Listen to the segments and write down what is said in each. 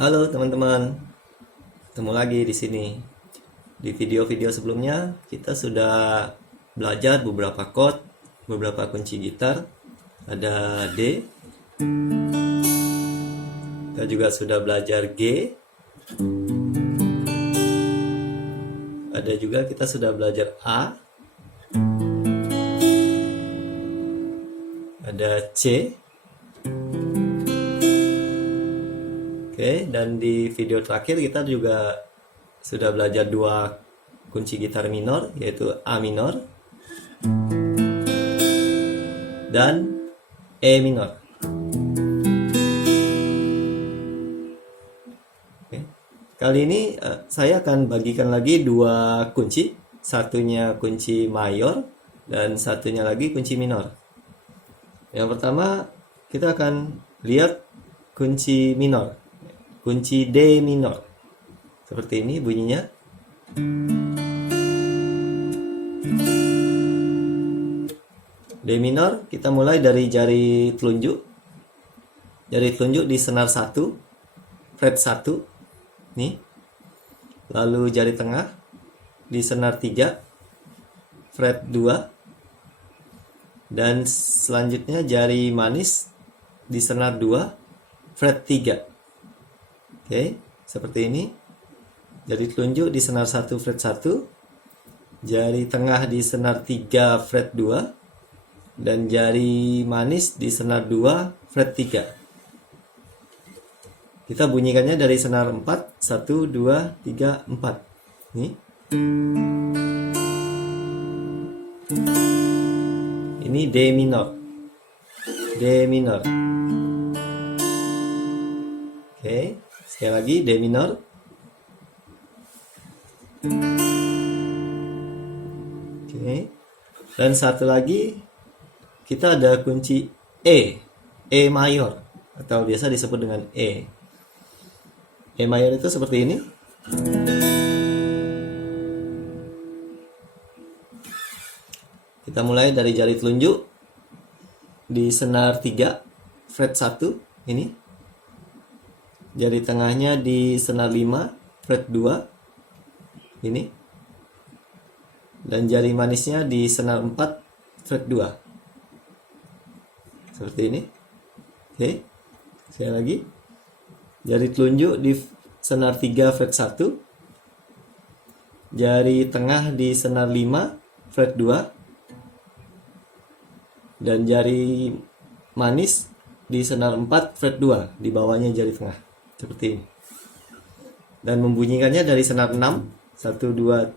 Halo teman-teman, ketemu lagi di sini. Di video-video sebelumnya kita sudah belajar beberapa chord, beberapa kunci gitar. Ada D. Kita juga sudah belajar G. Ada juga kita sudah belajar A. Ada C. Oke, dan di video terakhir kita juga sudah belajar dua kunci gitar minor, yaitu A minor dan E minor. Oke. Kali ini saya akan bagikan lagi dua kunci, satunya kunci mayor dan satunya lagi kunci minor. Yang pertama kita akan lihat kunci minor. Kunci D minor. Seperti ini bunyinya. D minor, kita mulai dari jari telunjuk. Jari telunjuk di senar 1, fret 1. Nih. Lalu jari tengah di senar 3, fret 2. Dan selanjutnya jari manis di senar 2, fret 3. Oke, seperti ini. Jari telunjuk di senar 1 fret 1, jari tengah di senar 3 fret 2, dan jari manis di senar 2 fret 3. Kita bunyikannya dari senar 4, 1, 2, 3, 4. Nih. Ini D minor. D minor. Oke. Sekali lagi D minor. Oke. Dan satu lagi kita ada kunci E. E mayor atau biasa disebut dengan E. E mayor itu seperti ini. Kita mulai dari jari telunjuk di senar 3 fret 1 ini. Jari tengahnya di senar 5 fret 2 ini, dan jari manisnya di senar 4 fret 2 seperti ini. Oke, sekali lagi jari telunjuk di senar 3 fret 1, jari tengah di senar 5 fret 2, dan jari manis di senar 4 fret 2 di bawahnya jari tengah. Seperti ini. Dan membunyikannya dari senar 6, 1, 2,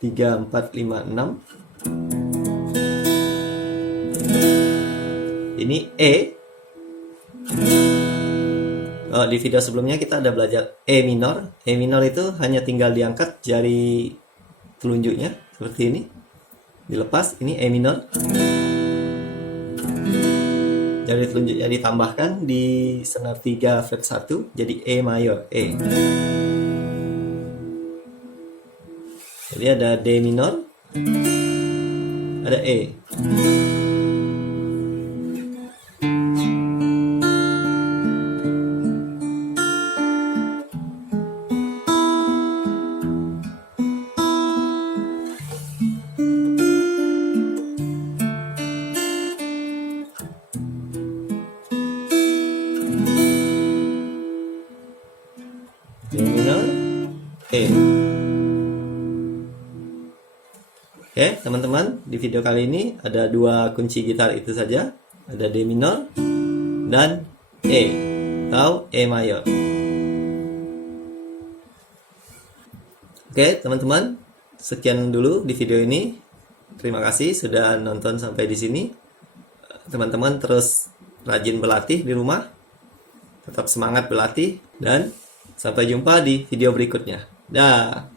3, 4, 5, 6. Ini E. Oh, di video sebelumnya kita ada belajar E minor. E minor itu hanya tinggal diangkat jari telunjuknya seperti ini. Dilepas, ini E minor. Jari telunjuknya ditambahkan di senar 3 fret 1 jadi E mayor, E. Jadi ada D minor, ada E. D minor, E. Oke, teman-teman, di video kali ini ada dua kunci gitar itu saja. Ada D minor dan E atau E mayor. Oke, teman-teman, sekian dulu di video ini. Terima kasih sudah nonton sampai di sini. Teman-teman terus rajin berlatih di rumah. Tetap semangat berlatih dan sampai jumpa di video berikutnya. Dah.